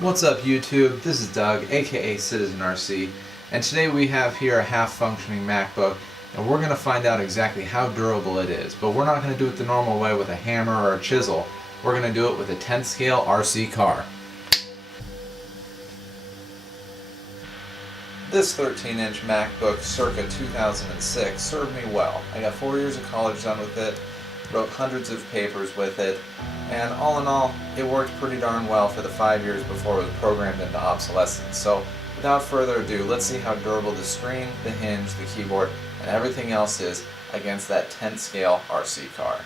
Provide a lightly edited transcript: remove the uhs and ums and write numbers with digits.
What's up YouTube? This is Doug, aka CitizenRC, and today we have here a half-functioning MacBook, and we're going to find out exactly how durable it is. But we're not going to do it the normal way with a hammer or a chisel. We're going to do it with a 10th scale RC car. This 13-inch MacBook circa 2006 served me well. I got 4 years of college done with it, wrote hundreds of papers with it, and all in all, it worked pretty darn well for the 5 years before it was programmed into obsolescence. So without further ado, let's see how durable the screen, the hinge, the keyboard, and everything else is against that 10th scale RC car.